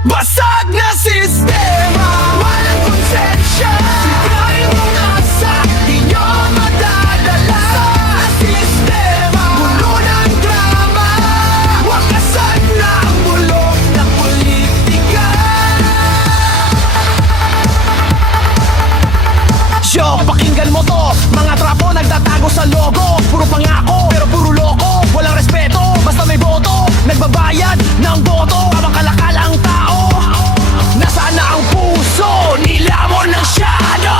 Basag na sistema, walang konsensya. Sirain mong asa, di nyo madadala. Sa sistema, puno ng drama. Wakasan na ang bulok ng politika. Yo, pakinggan mo to. Mga trapo nagtatago sa logo. Puro pangako, pero puro loko. Walang respeto, basta may boto. Nagbabayad ng boto, habang kalakal ang tao. Nasaan na ang puso? Nilamon ng shadow.